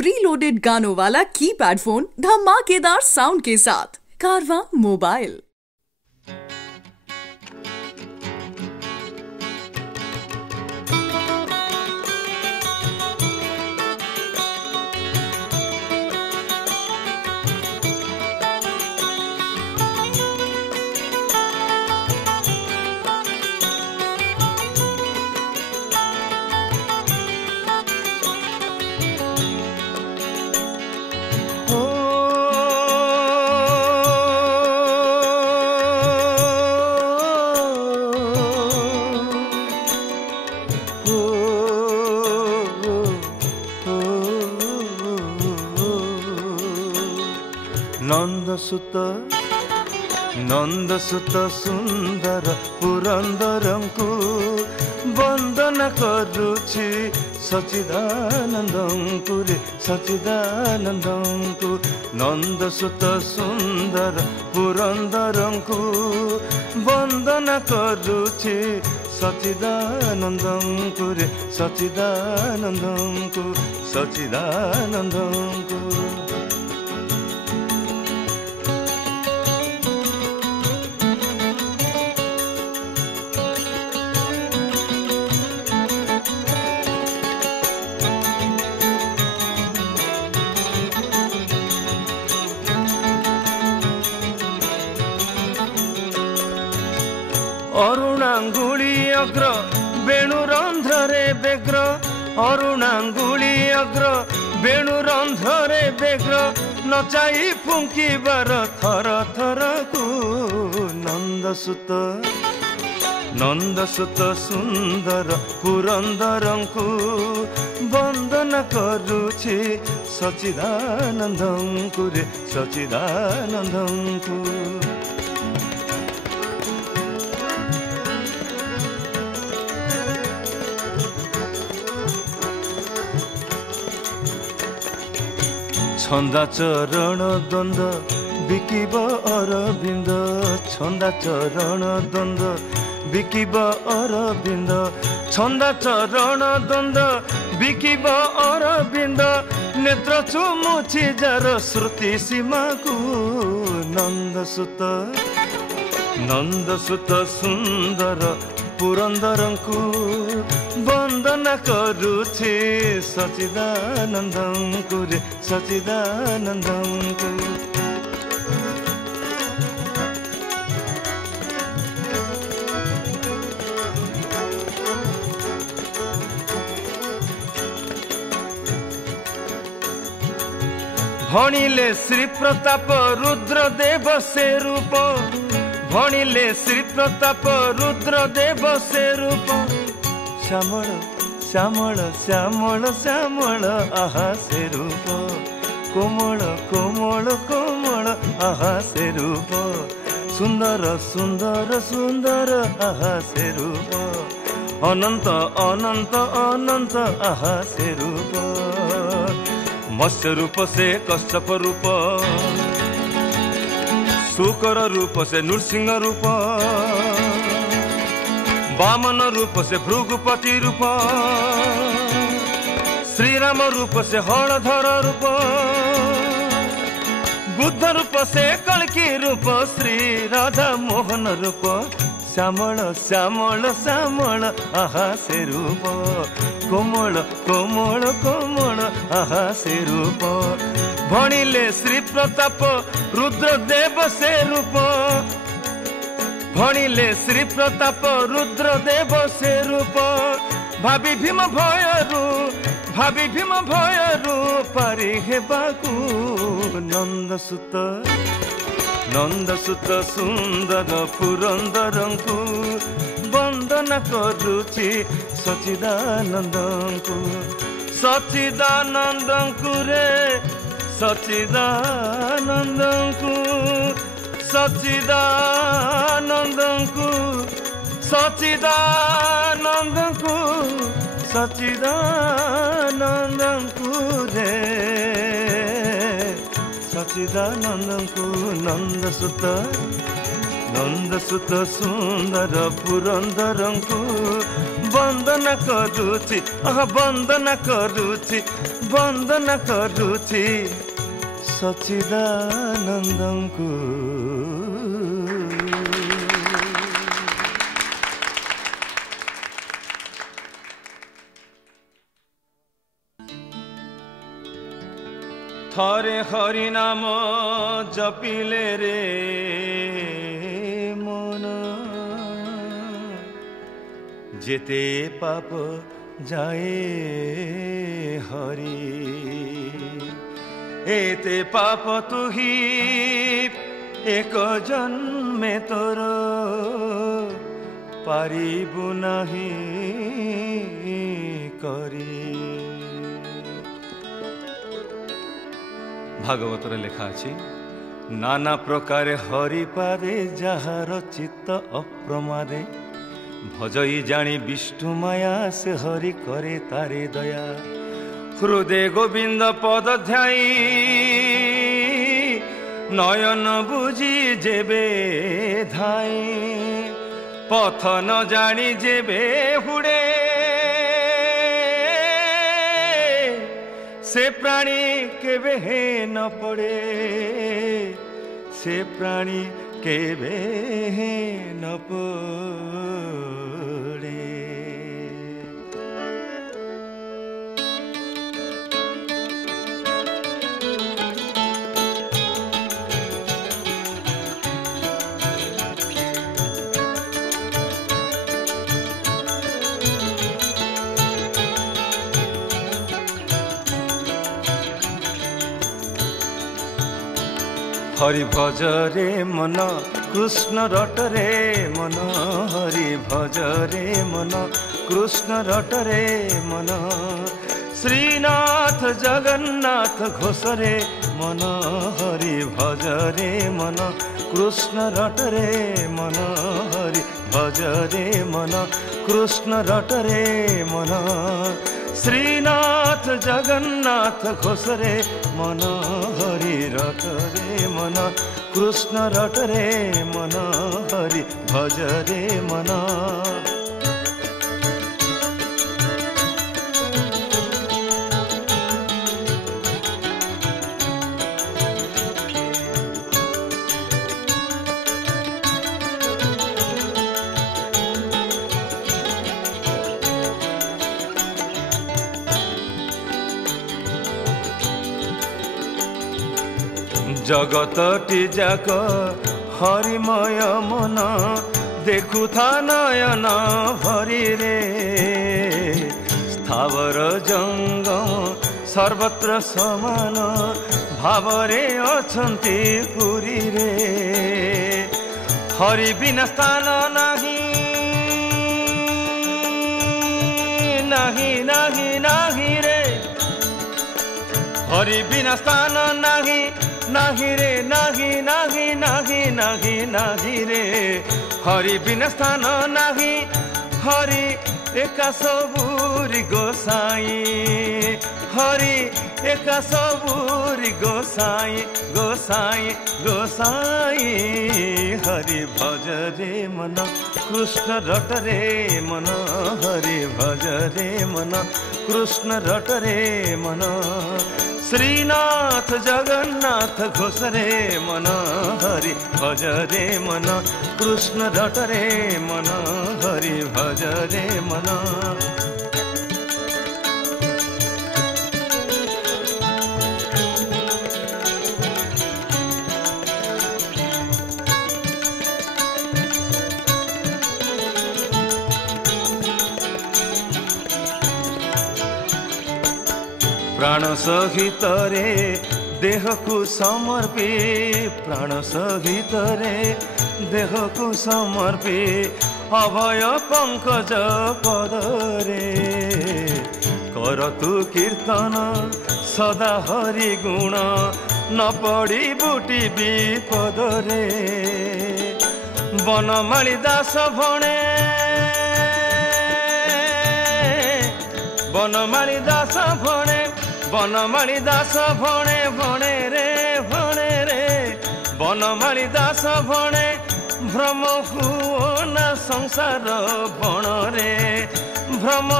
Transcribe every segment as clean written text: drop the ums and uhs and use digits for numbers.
Pre loaded गानों वाला keypad phone धमाकेदार साउंड के साथ कारवा मोबाइल। नन्दसुत सुन्दर पुरन्दरंकु वन्दन करुछि सच्चिदानन्दंकु रे सच्चिदानन्दंकु। नन्दसुत सुन्दर पुरन्दरंकु वन्दन करुछि सच्चिदानन्दंकु रे सच्चिदानन्दंकु सच्चिदानन्दंकु। अरुणांगुली अग्र वेणुरंध्रे बेग्र अरुणांगुली अग्र वेणुरंध्रे बेग्र नचाई फुंकीबार थर थर को। नन्दसुत सुन्दर पुरन्दरंकु वन्दन करुछि सच्चिदानन्दंकु रे सच्चिदानन्दंकु। छंदा चरण द्वंद्व बिकिब अरविंद छंदा चरण द्वंद्व बिकिब अरविंद छंदा चरण द्वंद्व बिकिब अरविंद नेत्र चुमुछि जार श्रुति सीमा को। नन्दसुत सुन्दर पुरन्दरंकु वन्दन करुछि सच्चिदानन्दंकु रे सच्चिदानन्दंकु। भणिले श्री प्रताप रुद्रदेव से रूप भणिले श्री प्रताप रुद्रदेव से रूप श्यामल श्यामल श्यामल श्यामल आहा से रूप कोमल कोमल कोमल आहा से रूप सुंदर सुंदर सुंदर आहा से रूप अनंत अनंत अनंत आहा से रूप मत्स्य रूप से कश्यप रूप शुकर रूप से नृसिंह रूप वामन रूप से भृगुपति रूप श्रीराम रूप से हलधर रूप बुद्ध रूप से कल्कि रूप श्री राधा मोहन रूप श्यामल श्यामल श्यामल आहा से रूप कोमल कोमल कोमल आहा से रूप भणिले श्री प्रताप रुद्रदेव से रूप भणिले श्री प्रताप रुद्रदेव से रूप भाभी भीम भयरू पारि हेबाकु। नन्दसुत सुन्दर पुरन्दरंकु वन्दन करुछि सच्चिदानन्दंकु सच्चिदानन्दंकु रे सच्चिदानन्दंकु सच्चिदानन्दंकु सच्चिदानन्दंकु सच्चिदानन्दंकु रे सच्चिदानन्दंकु। नन्दसुत सुन्दर पुरन्दरंकु ବନ୍ଦନା କରୁଛି ବନ୍ଦନା କରୁଛି ବନ୍ଦନା କରୁଛି ସଚ୍ଚିଦାନନ୍ଦଙ୍କୁ। ଥରେ ହରି ନାମ ଜପିଲେ ରେ ମନ ଯେତେ ପାପ ଯାଏ ହରି ଏତେ ପାପ ତୁହି ଏକ ଜନ୍ମେ ତୋର ପାରିବୁ ନାହିଁ କରି। भागवतर लेखा अछि नाना प्रकार हरिपादे जहार चित्त अप्रमादे भजई जानी विष्णु माया से हरि करे तारे दया। हृदय गोविंद पद ध्याई नयन बुझी जेबे धाई पथ न जानी जेबे हुड़े से प्राणी केवे न पड़े से प्राणी केवे न पड़े। हरि भज रे मन कृष्ण रट रे मन हरि भज रे मन कृष्ण रट रे मन श्रीनाथ जगन्नाथ घोष रे मन हरि भज रे मन कृष्ण रट रे मन हरि भज रे मन कृष्ण रट रे मन श्रीनाथ जगन्नाथ घोष रे मन हरि रट रे मन कृष्ण रट रे मन हरि भज रे मन। जगतटी जाक हरिमय मन देखुथा नयन भरी रे स्थावर जंगम सर्वत्र समान भावरे अछंती पुरी रे हरि बिना स्थान नाही नाही नाही नाही रे हरि बिना स्थान नाही नाही रे नाही नाही नाही नाही नाही रे हरि बिना स्थान नाही हरि एका सबुरी गोसाई हरि एका सबुरी गोसाई गोसाई गोसाई हरि भज रे मन कृष्ण रट रे मन हरि भज रे मन कृष्ण रट रे मन श्रीनाथ जगन्नाथ घोष रे मन हरि भज रे मन कृष्ण रट रे मन हरि भज रे मन। प्राण सहित रे देह को समर्पी प्राण सहित रे देह को समर्पी अभय पंकज पद रे कर तू कीर्तन सदा हरि गुण न पड़ी बुटी विपद रे बनमाली दास भणे बनमाली दास भणे बनमाली दास भणे भणे रे बनमाली दास भणे भ्रम हुओ ना संसार बण रे भ्रम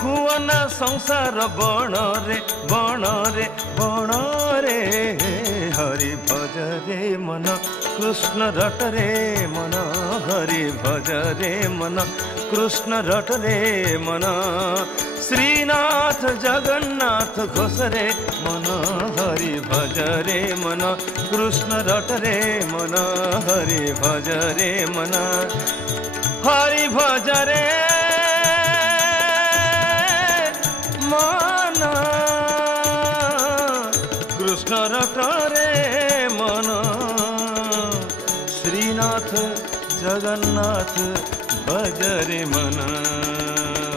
कुवना संसार बण रे बण रे बण रे हरि भज रे मन कृष्ण रट रे मन हरि भज रे मन कृष्ण रट रे मन श्रीनाथ जगन्नाथ घोष रे मन हरि भज रे मन कृष्ण रट रे मन हरि भज रे मन हरि भज रे मन कृष्ण रट रे मन श्रीनाथ जगन्नाथ भज रे मन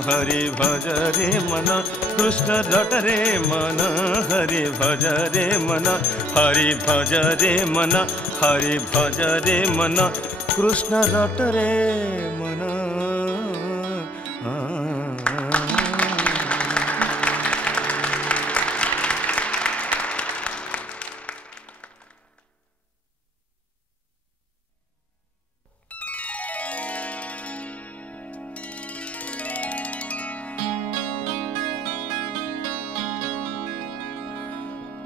हरि भज रे मन कृष्ण रट रे मन हरि भज रे मन हरि भज रे मन हरि भज रे मन कृष्ण रट रे मन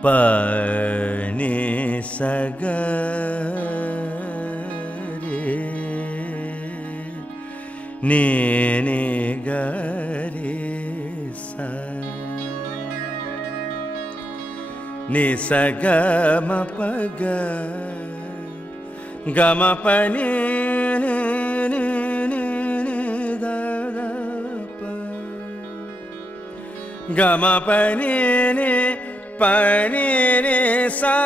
पनि सग रे नि नि ग रे सा नि स ग म प ग ग म प नि नि नि नि नि द द प ग म प नि नि पनि रे सा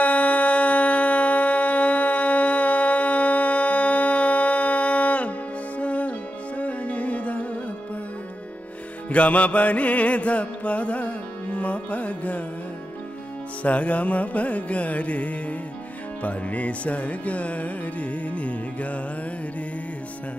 नि द प ग म प नि द प द म प ग स ग म प ग रे प नि स ग रे नि ग रे सा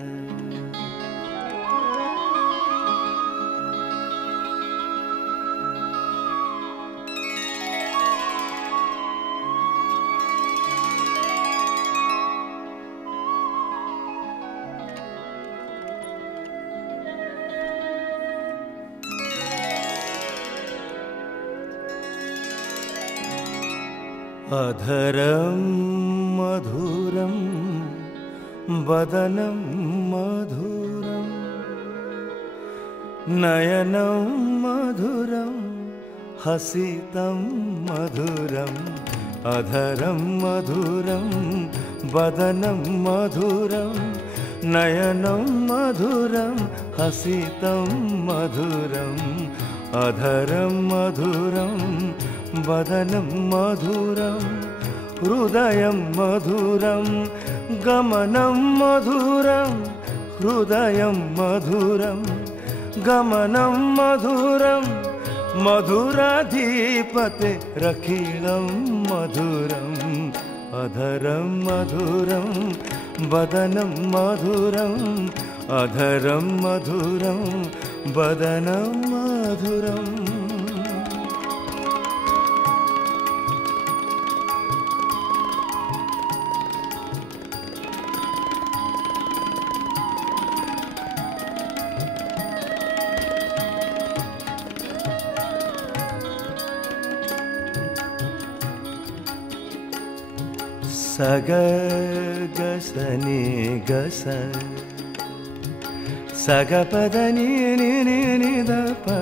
अधरं मधुरं वदनं मधुरं नयनं मधुरं हसितं मधुरं अधरं मधुरं वदनं मधुरं नयनं मधुरं हसितं मधुरं अधरं मधुरं वदनं मधुरं हृदयं मधुरं गमनं मधुरं हृदयं मधुरं गमनं मधुरं मधुराधिपते रखिलं मधुरं अधरं मधुरं वदनं मधुरं अधरं मधुरं वदनं मधुरं सग गसनि गस सग पद नि नि नि नि द प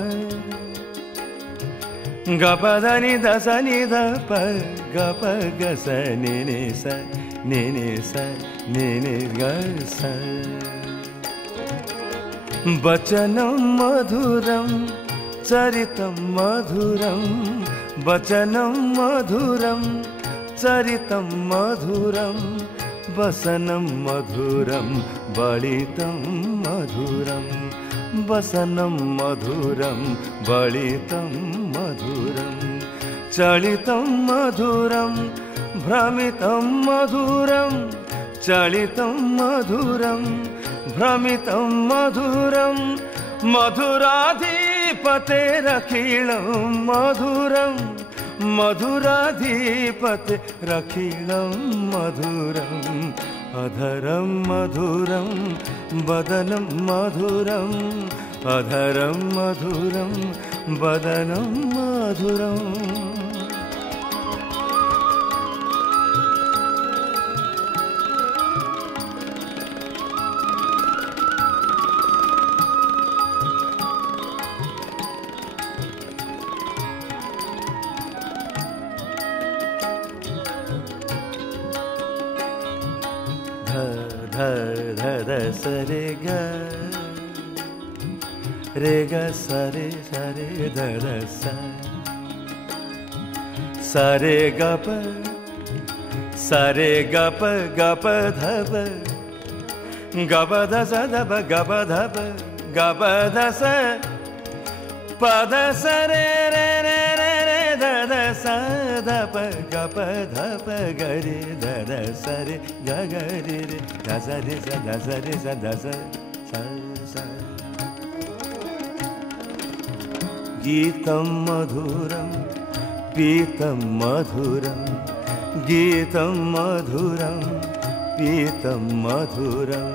ग पद नि द स नि द प ग प ग स नि नि स नि नि स नि नि ग स वचनं मधुरं चरितं मधुरं वचनं मधुरं चरितं मधुरं वसनं मधुरं बलितं मधुरं वसनं मधुरं बलितं मधुरं चलितं मधुरं भ्रमितं मधुरं चलितं मधुरं भ्रमितं मधुरं मधुराधिपतेरखिलं मधुरं मधुराधिपते रखिलं मधुरम् अधरं मधुरं वदनं मधुरं अधरं मधुरं वदनं मधुरम् सरे ग रे ग सरे सरे ध सरे ग प ग प ध प ग प ध स ध प ग प ध प ग प ध स प ध स रे रे रे रे रे ध ध स ध प ग प ध प ग रे ध ध स रे ग ग रे रे ध स रे स ध स रे स ध स स गीतं मधुरं पीतं मधुरं गीतं मधुरं पीतं मधुरं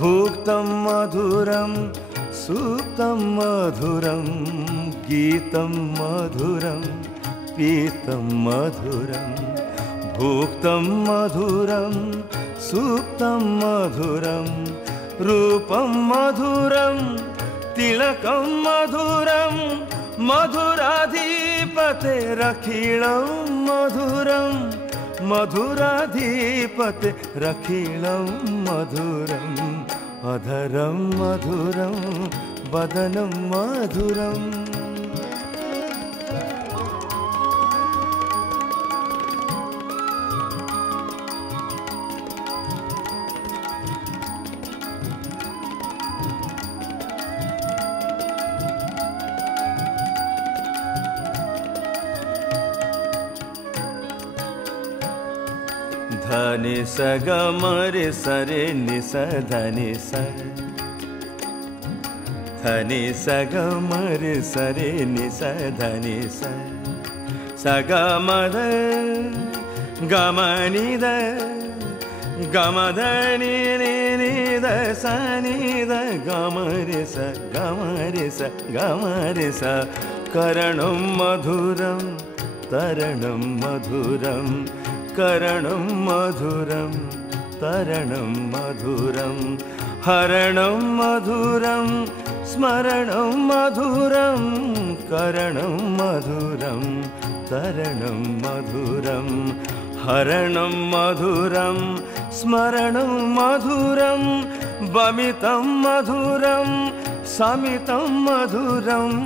भुक्तं मधुरं सुप्तं मधुरं गीतं मधुरं पीतं मधुरं भुक्तं मधुरं सुप्तं मधुरं रूपं मधुरं तिलकं मधुरं मधुराधिपते रखिलं मधुरं मधुराधिपते रखिलं मधुरम् अधरं मधुरं वदनं मधुरम् धनि स ग म रे स रे नि स धनि स धनि स ग म रे स रे नि स धनि स स ग म ध ग म नि द ग म ध नि नि नि द स नि द ग म रे स ग म रे स ग म रे स करणं मधुरं तरणं मधुरं करणं मधुरं तरणं मधुरं हरणं मधुरं स्मरणं मधुरं करणं मधुरं तरणं मधुरं हरणं मधुरं स्मरणं मधुरं वमितं मधुरं समितं मधुरं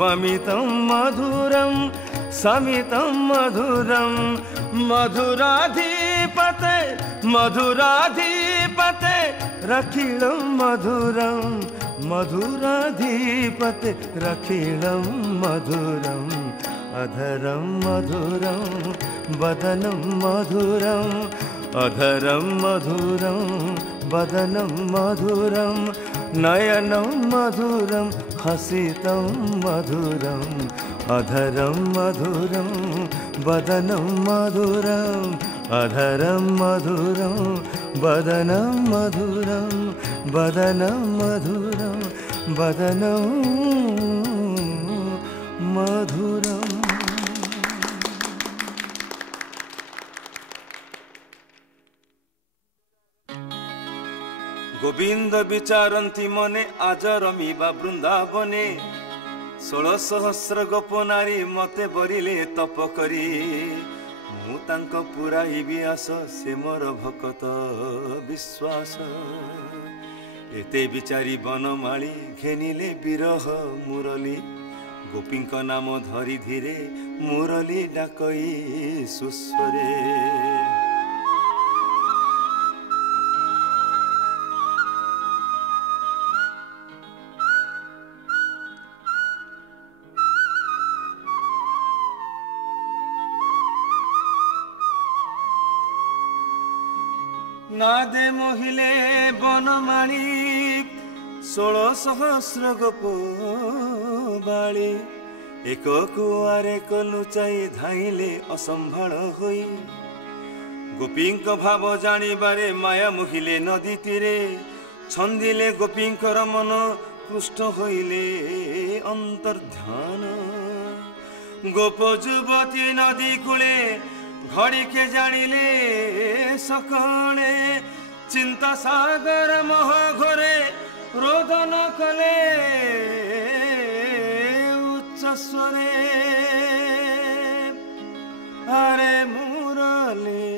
वमितं मधुरं समितं मधुरं मधुराधिपते मधुराधिपते रखिलं मधुरं मधुराधिपते रखिलं मधुरम् अधरं मधुरं वदनं मधुरम् अधरं मधुरं वदनं मधुरं नयनं मधुरं हसितं मधुरम् अधरं मधुरं वदनं मधुरम् अधरं मधुरं वदनं मधुरं वदनं मधुरं वदनं मधुरम् गोविंद विचारन्ति मने आज रमिबा वृंदावने 16 सहस्र गोप नारी मते बरिले तप करी मु तांक पुराइबि आस से मोर भकत विश्वास एते विचारी बनमाली घेनिले विरह मुरली गोपींक नाम धरी धीरे मुरली डाकई सुस्वरे नादे मोहिले बनमाली 16 सहस्र गोप बाली एक कुआरे को लुचाई धाइले असंभाळ होई गोपींक भाव जानिबारे माया मोहिले नदी तीरे छंदिले गोपींकर मन कृष्ण हईले अंतर्ध्यान गोप युवती नदी कूले घड़ीके जानिले सकाळे चिंता सागर मोह घरे रोदन कले उच्च स्वरे अरे मुरली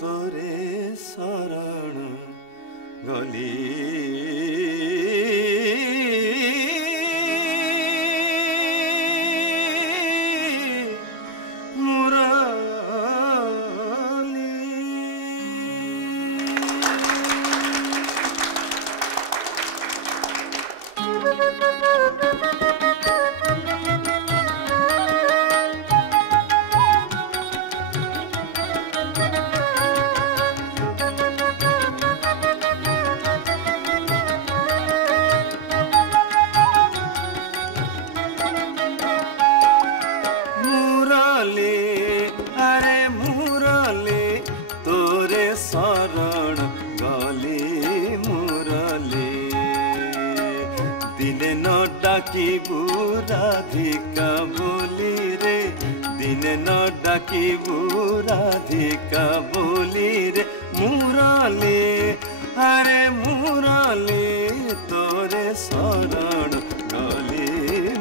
तोरे शरण गली राधिका बोली रे दिन न डाकिबू राधिका बोली रे मुरली अरे मुरली तोरे शरण गली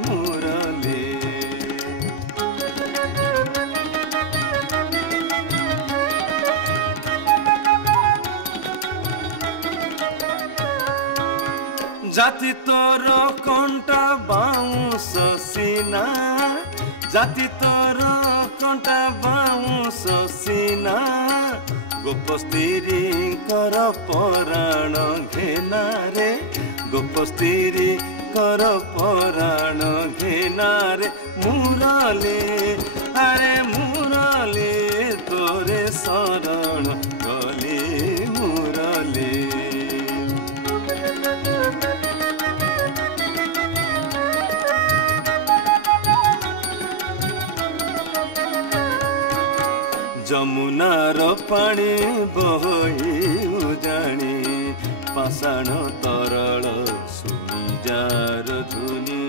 मुरली जाति तोर कंटा बाउंस सीना जाति तोर कंटा बाउंस सीना गोप स्त्री कर पराण घेना रे गोप स्त्री कर पराण घेना रे मुरली अरे मुरली तोरे शरण गली मुरली जमुनार पानी बही उजाणी पाषाण तरल सुनी जार धुनी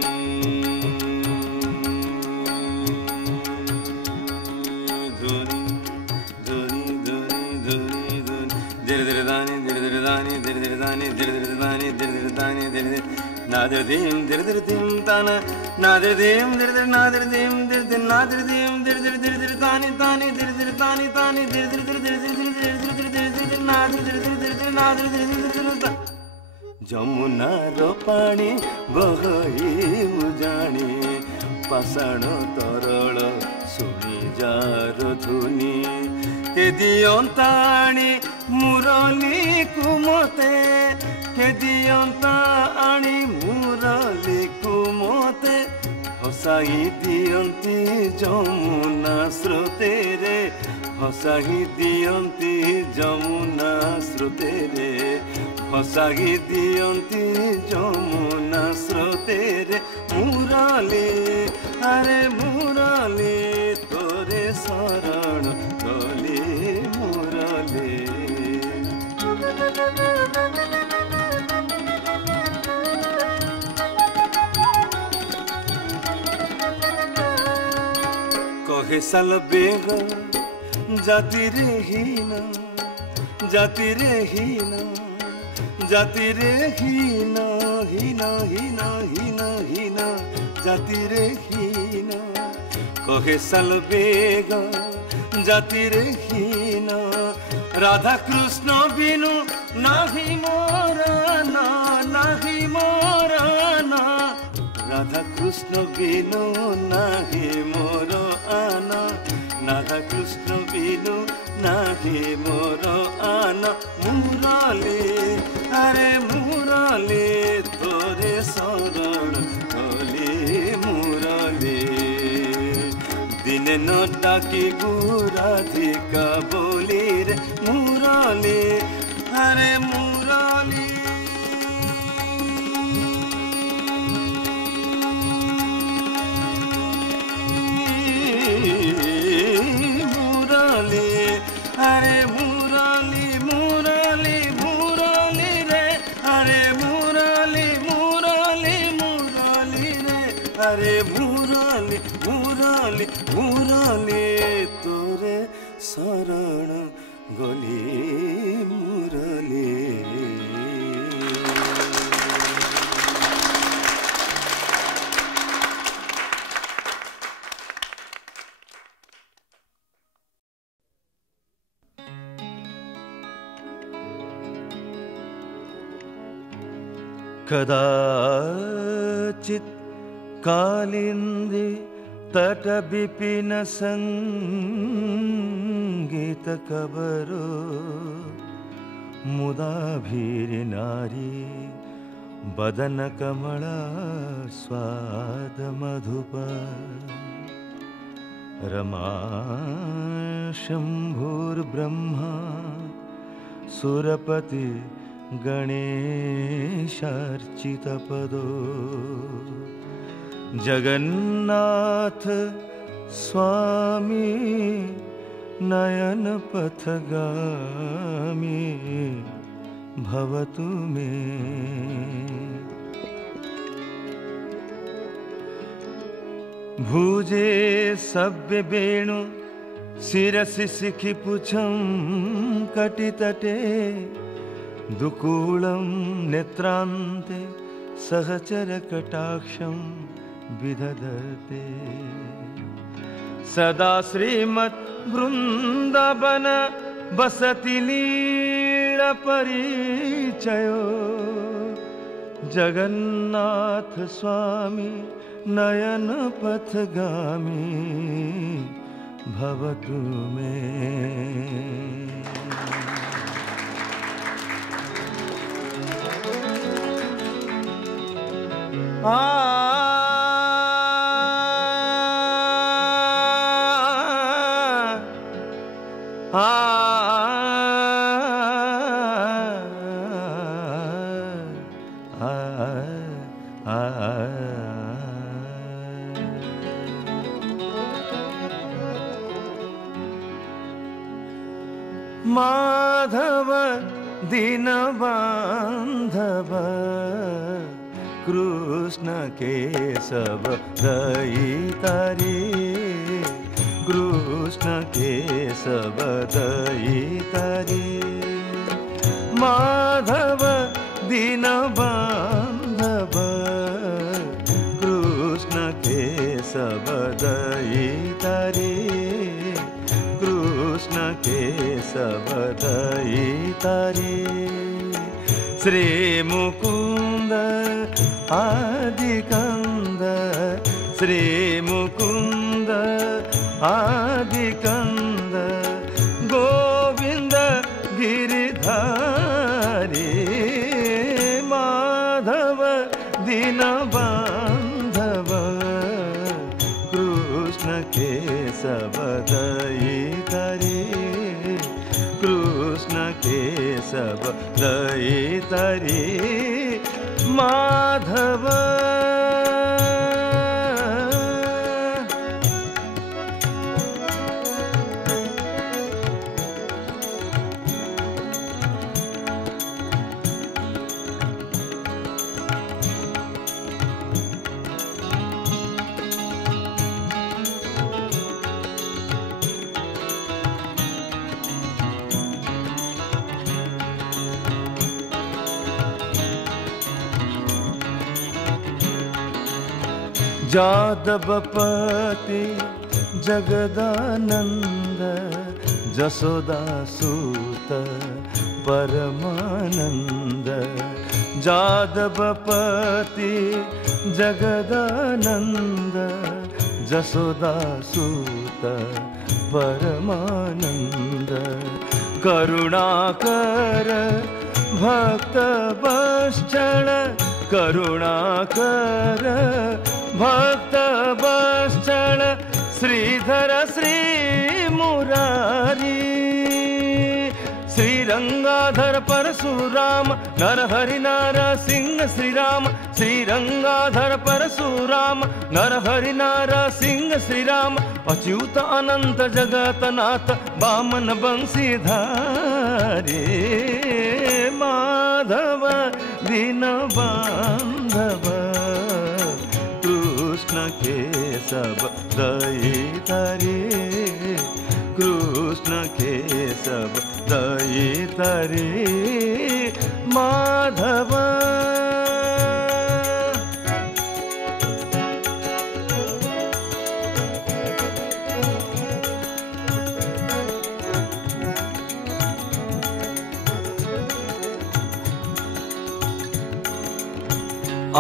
धुनी धुनी धुनी धुनी धुनी धीरे धीरे दानी धीरे धीरे दानी धीरे धीरे दानी धीरे धीरे दानी धीरे धीरे दानी धीरे धीरे नादर धीम धीरे धीरे धीम ताना नादर धीम धीरे धीरे नादर धीम धीरे धीरे नादर धीम धीरे धीरे धीरे धीरे तानी तानी धीरे धीरे तानी तानी धीरे धीरे धीरे धीरे धीरे धीरे धीरे धीरे धीरे धीरे नादर धीरे धीरे धीरे धीरे नादर धीरे धीरे धीरे जमुनार पानी बही उजाणी पाषाण तरल सुनी जार धुनी के दियंताणी मुरली कुमते के दियंता आणी मुरली कुमते हसाई दियंती जमुना स्रोते रे हसाई दियंती जमुना स्रोते रे हसाई दियंती जमुना स्रोते रे मुरली अरे मुरली तोरे शरण गली मुरली कहे साल बेग जाति रे हीना जाति रे हीना जाति रे हीना हीना हीना हीना हीना जाति रे हीना कहे साल बेग जाति रे हीना राधा कृष्ण बिनु नाही मोराना नाही मोराना राधा कृष्ण बिनु नाही मोर आना राधा कृष्ण बिनु नाही मोर आना मुरली अरे मुरली तोरे शरण गली मुरली दिने न डाकिबू राधिका बोली रे मुरली अरे मुरली मुरली अरे मुरली मुरली मुरली रे अरे मुरली खाली तोरे शरण गली मुरली कदाचित् कालिंदी तट विपिन संगीत कबरो मुदा भीर नारी बदन कमला स्वाद मधुप रमा शंभुर्ब्रह्मा सुरपति गणेशार्चितपदो जगन्नाथ स्वामी नयन पथगामी भवतु मे भुजे सव्य वेणु शिरसि शिखि पुछं कटितटे दुकूलं नेत्रान्ते सहचर कटाक्षं विदधते सदा श्रीमत् वृंदावन बसति लीला परिचयो जगन्नाथ स्वामी नयन पथगामी भवतु मे माधव दीन बांधव कृष्ण केशव दयितारे कृष्ण केशव दयितारे माधव दीन बांधव कृष्ण केशव दयितारे कृष्ण केशव दयितारे श्री मुकुंद आदिकंद श्री मुकुंद आदिकंद गोविंद गिरिधारी माधव दीन बांधव कृष्ण केशव दयितारे कृष्ण केशव दयितारे माधव जादवपति जगदानंद जसोदासूत परमानंद जादवपति जगदानंद जसोदासूत परमानंद करुणाकर भक्त वत्सल करुणाकर भक्त वत्सल श्रीधर श्री मुरारी श्रीरंगाधर परशुराम नरहरि नारसिंह श्रीराम श्रीरंगाधर परशुराम नरहरि नारसिंह श्रीराम अच्युत अनंत जगतनाथ वामन बंशीधारी माधव दीन बांधव कृष्ण कृष्ण केशव दयितारे कृष्ण केशव दयितारे माधव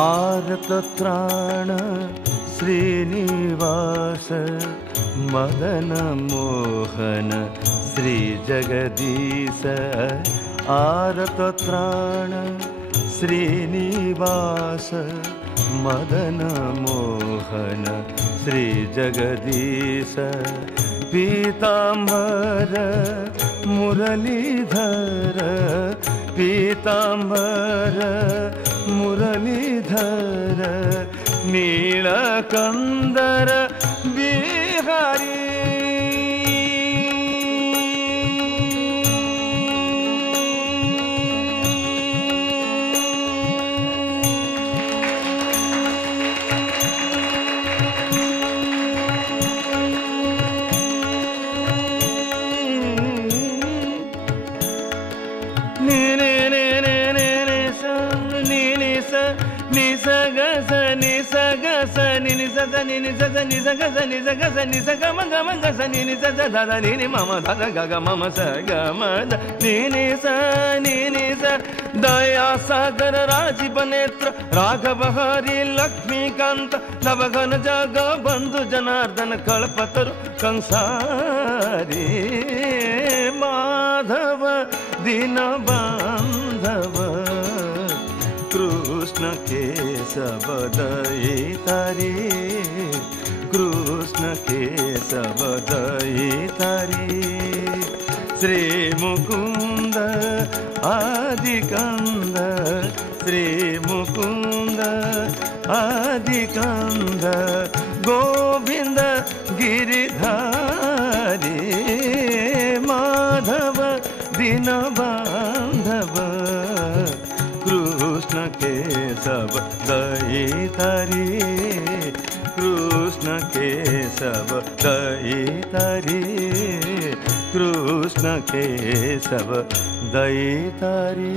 आर्तत्राण श्रीनिवास मदन मोहन श्री जगदीश आर्तत्राण श्रीनिवास मदन मोहन श्री जगदीश पीताम्बर मुरलीधर पीताम्बर मुरलीधर नीलकंदर बिहारी दया सागर राजीव नेत्र राघव हरि लक्ष्मीकांत नवघन जग बंधु जनार्दन कल्पतरु कंसारी माधव दीन बांधव कृष्ण केशव दयितारे कृष्ण केशव दयितारे श्री मुकुंद आदिकंद श्री मुकुंद आदिकंद गोविंद गिरिधारी माधव दीन बांधव कृष्ण केशव दयितारे कृष्ण केशव दयितारे कृष्ण केशव दयितारे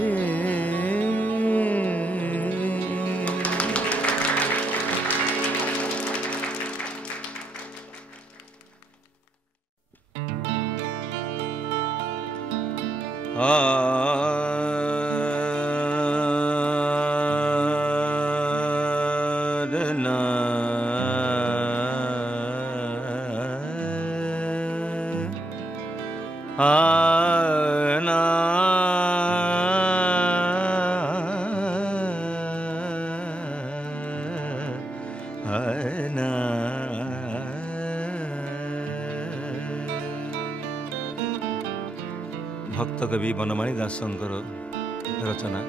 भक्त कवि बनमानी दासंकर रचना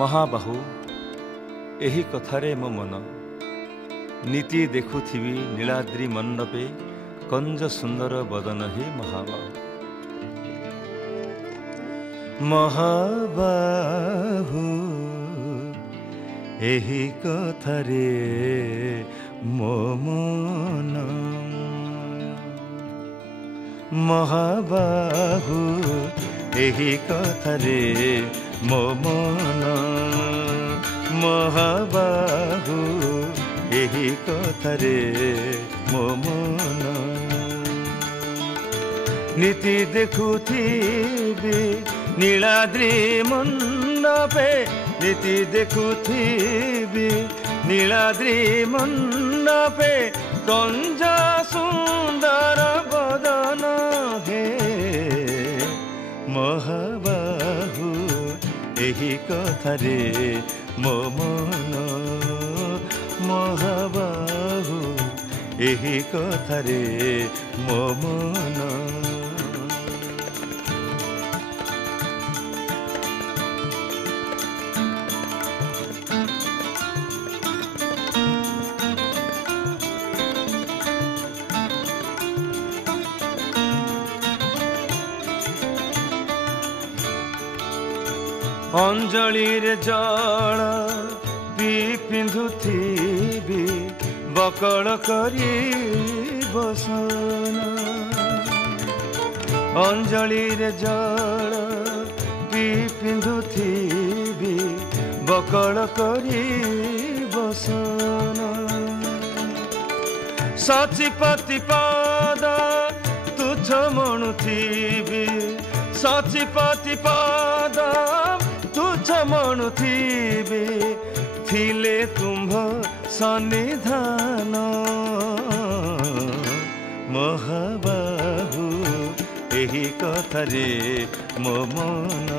महाबाहु एही कथारे मो मन नीति देखुथिबी नीलाद्रि मंडपे कंज सुंदर बदन हे महाबाहु महाबाहु एही कथारे मो मन महाबाहु एही कथारे मो मन महाबाहु एही कथारे मो मन नीति देखुथिबी नीलाद्रि मंडपे नीति देखुथिबी नीलाद्रि मंडपे कंज सुंदर बदन हे महाबाहु एही कथारे मो मन महाबाहु एही कथारे मो मन अंजलिर जल ପି ପିନ୍ଧୁଥିବି ବକଳ କରି ବସନ ଅଞ୍ଜଳିରେ ଜଳ ପି ପିନ୍ଧୁଥିବି ବକଳ କରି ବସନ ସଚିପତି ପାଦ ତୁଚ୍ଛ ମଣୁଥିବି ସଚିପତି ପାଦ ତୁଚ୍ଛ ମଣୁଥିବି ଥିଲେ ତୁମ୍ଭ ସନ୍ନିଧାନ ମହାବାହୁ ଏହି କଥାରେ ମୋ ମନ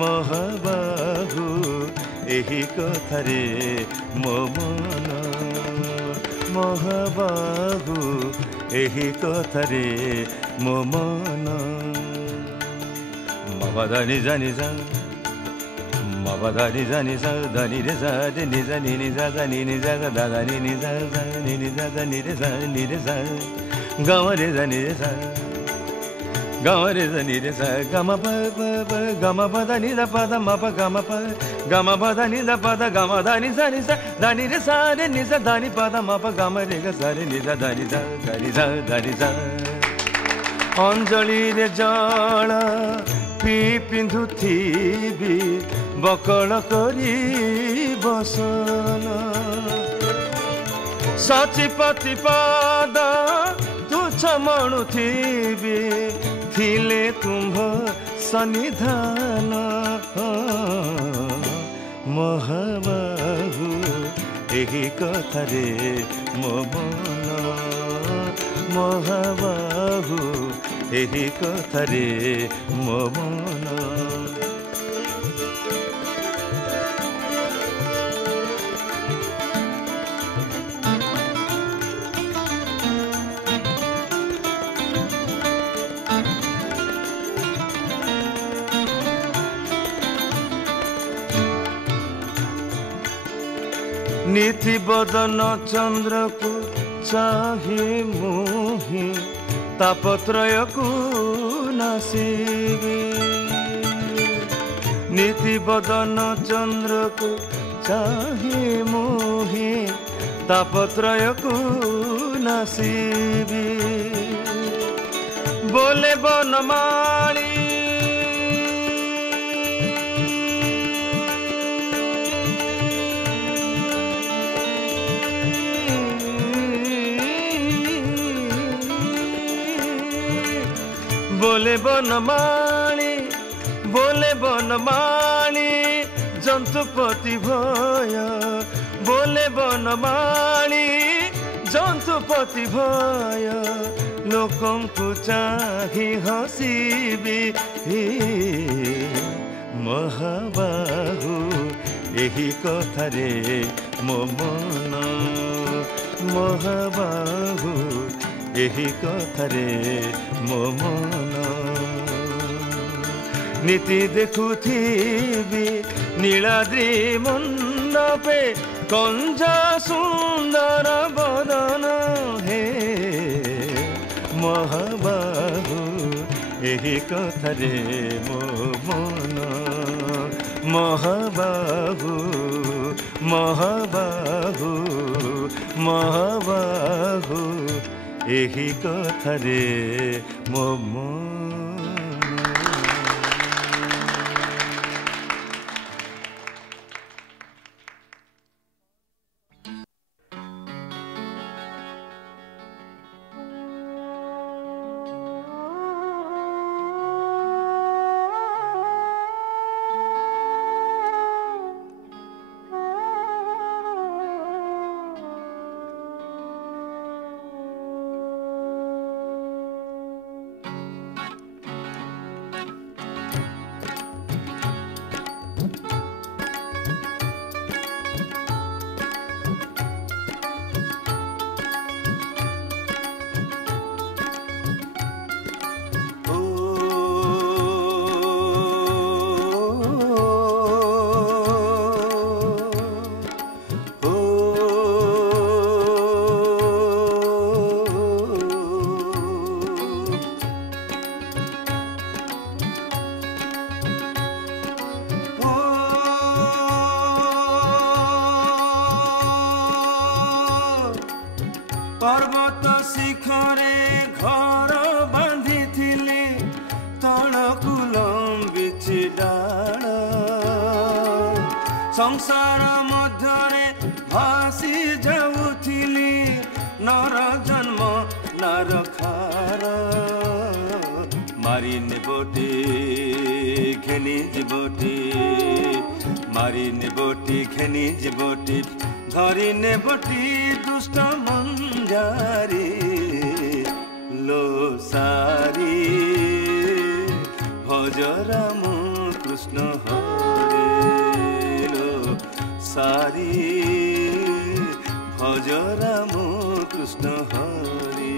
ମହାବାହୁ ଏହି କଥାରେ ମୋ ମନ ମହାବାହୁ ଏହି କଥାରେ ମୋ ମନ ମବଦାନି ଜାନି ଯା ମବଦାନି ଜାନି ଯା ଦାନି ରେ ଯା ନି ଯା ନି ଯା ଯା ନି ଯା ଯା ଦା ନି ଯା ଯା ନି ଯା ଯା ନି ରେ ଯା ଗାମ ରେ ଯା ନି ରେ ଯା ଗାମ ରେ ଯା ନି ରେ ଯା ଗାମ ପ ପ ଗାମ ପ ଦା ନି ଯା ପ ଦା ମ ପ ଗାମ ପ गाम पद नि द पद गाम दानि सा नि सा दानि रे सा रे नि सा दानि पद म प गाम रे ग सा रे नि सा दानि सा दानि सा दानि सा अंजलि रे जल पी पिन्धुथिबि बकल करी बसन सचिपति पद तुच्छ मणुथिबि थिले तुम्भ सन्निधान ମହାବାହୁ ଏହି କଥାରେ ମୋ ମନ ମହାବାହୁ ଏହି କଥାରେ ମୋ ମନ नीति बदन चंद्र को चाहे मोहि तापत्रय को नासिबी नीति बदन चंद्र को चाहे मोहि तापत्रय को नासिबी बोले बनमाली बोले बनमाली जंतुपति भय बोले बनमाली जंतुपति भय लोकं को चाहि हसीबी महाबाहु एही कथारे मो मन महाबाहु एही कथारे मो मन नीति देखुथिबि नीलाद्रि मंडपे कंजा सुंदर बदन हे महाबाहु एही कथारे मो मन महाबाहु महाबाहु महाबाहु एही कथारे मो मन संसार मध्यरे भासी जाऊथिली नर जन्म नर खार मारी नेबोटी घेनी जीवटी मारी नेबोटी घेनी जीवटी धरी नेबोटी दुष्ट मंजारी लो सारी भज राम कृष्ण हरे लो सारी भज राम कृष्ण हरे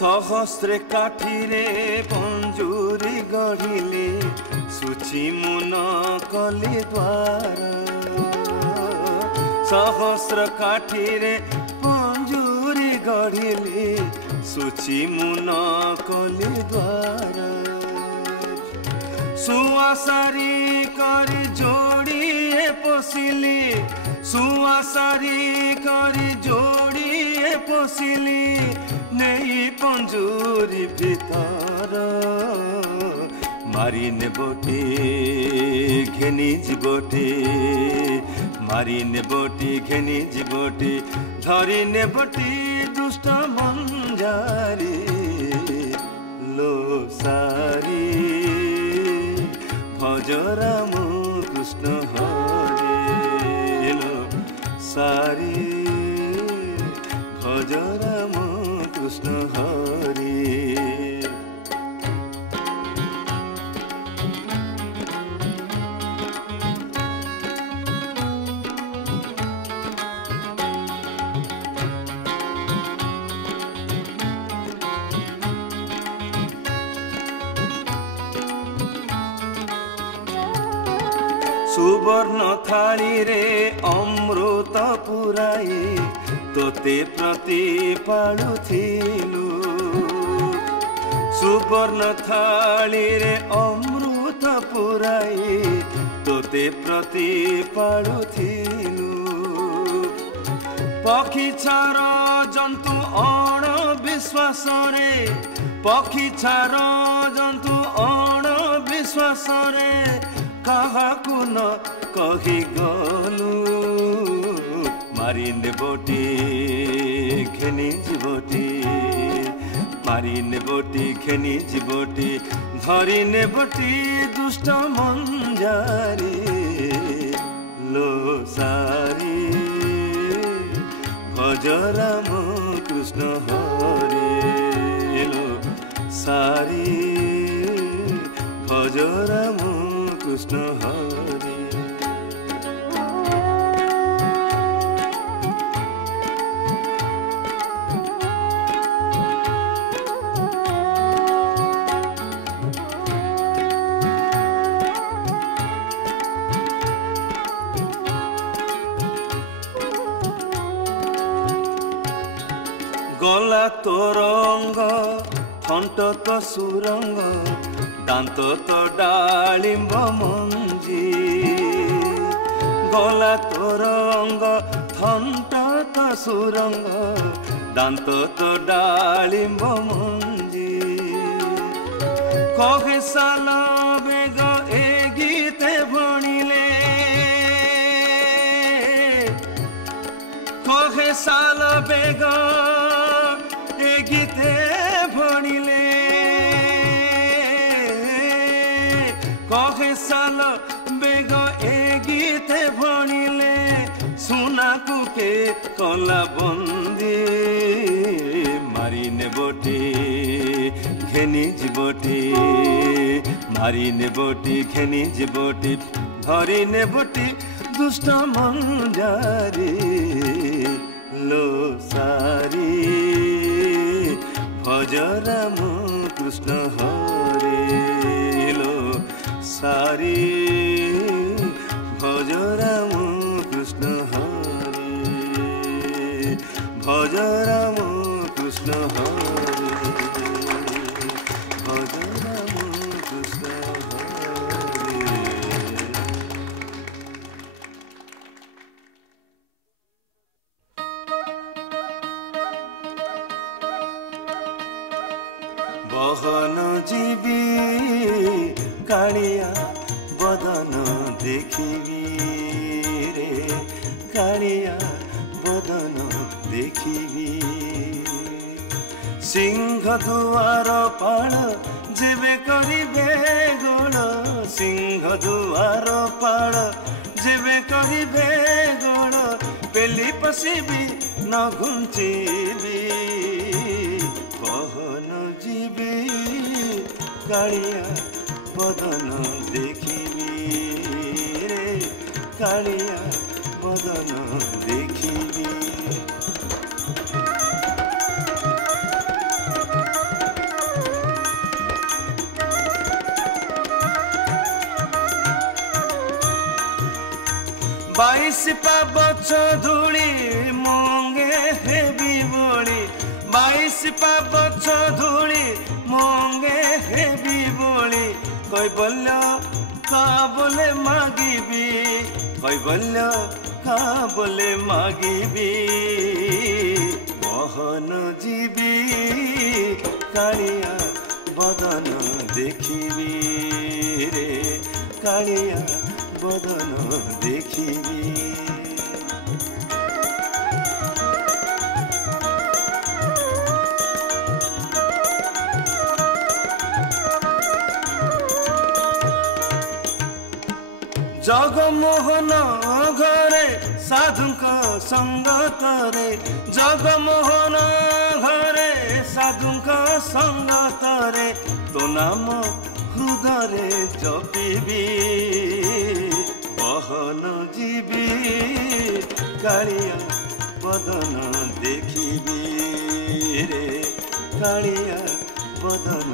सहस्रे काठीरे पंजुरी गढ़िले सुची मुन कली द्वार सहस्र काठीरे पंजुरी गढ़िले सुची मुन कली द्वार सुआसारी करी जोड़िए पशिली सुआसारी करी जोड़िए पशिली नहीं पंजुरी भीतर मारी नेबोटी घेनी जीवटी मारी नेबोटी घेनी जीवटी धरी नेबोटी दुष्ट मंजारी लो सारी भज राम कृष्ण हरे लो सारी भज राम कृष्ण हरे सुवर्ण थाली रे अमृत पुराई तोते प्रति पालुथिलु सुवर्ण थाली रे अमृत पुराई तोते प्रति पालुथिलु पक्षी छार जंतु अण विश्वास रे पक्षी छार जंतु अण विश्वास रे काहाकु न कही गलु मारी नेबोटी घेनी जीवटी मारी नेबोटी घेनी जीवटी धरी नेबोटी दुष्ट मंजारी लो सारी भज राम कृष्ण हरे लो सारी भज राम कृष्ण हरे गला तोरंग थंट तो सुरंग दांत तो डालिंब मंजी गला तोरंग थंट तो सुरंग दांत तो डालिंब मंजी कहे साल बेग ए गीते भणिले कहे साल बेग ए गीते भणिले कहे साल बेग ए गीते भणिले सुना कुके कला बंदी मारी नेबोटी घेनी जीवटी मारी नेबोटी घेनी जीवटी धरी नेबोटी दुष्ट मंजारी लो सारी भज राम कृष्ण हरे लो सारी भज राम कृष्ण हरे भज राम कृष्ण हरे भज बहन जीवी कालिया बदन देखिबी रे कालिया बदन देखिबी सिंह दुआर पाल जेबे करिबे गोल सिंह दुआर पाल जेबे करिबे गोल पेली पशिबी न घुंचिबी बहन जीवी कालिया बदन देखिबी रे कालिया बदन देखिबी बाईस पाबछ धूली मंगे हेबी बोली बाईस पाबछ धूली मंगे हेबी बोली कैबल्य का बोले मागिबी कैबल्य का बोले मागिबी बहन जीवी कालिया बदन देखिबी रे कालिया बदन देखिबी जगमोहन घरे साधुक संगतरे जगमोहन घरे साधुक संगतरे तो नाम हृदय जपिबी बहन जीवी कालिया बदन देखिबी रे कालिया बदन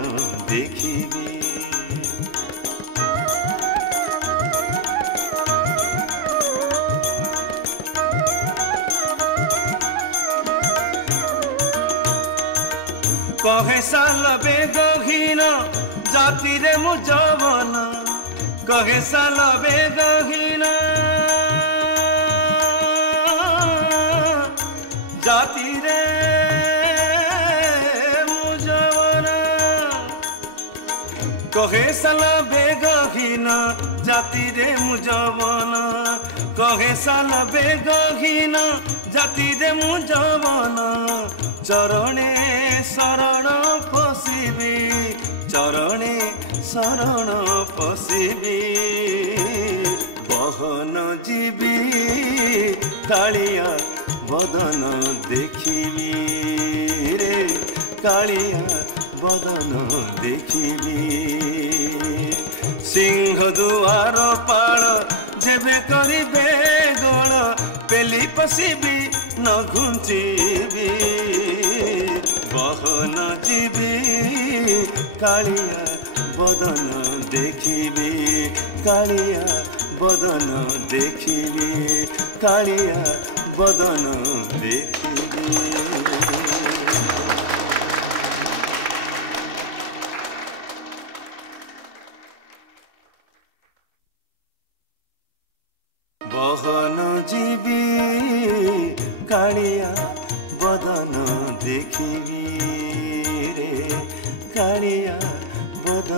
देखिबी कहे साल बेगहीन जाति रे मु जवन कहे साल बेगहीन जाति रे मु जवन कहे साल बेगहीन जाति रे मु जवन कहे साल बेगहीन जाति रे मु जवन चरणे शरण पशिबी चरणे शरण पशिबी बहन जीवी कालिया बदन देखिबी रे कालिया बदन देखिबी सिंह दुआर पाल जेबे करिबे गोल पेली पशिबी न घुंचिबी बहन जीवी कालिया बदन देखिबी कालिया बदन देखिबी कालिया बदन देखिबी बहन जीवी कालिया बदन देखिबी रे कालिया बदन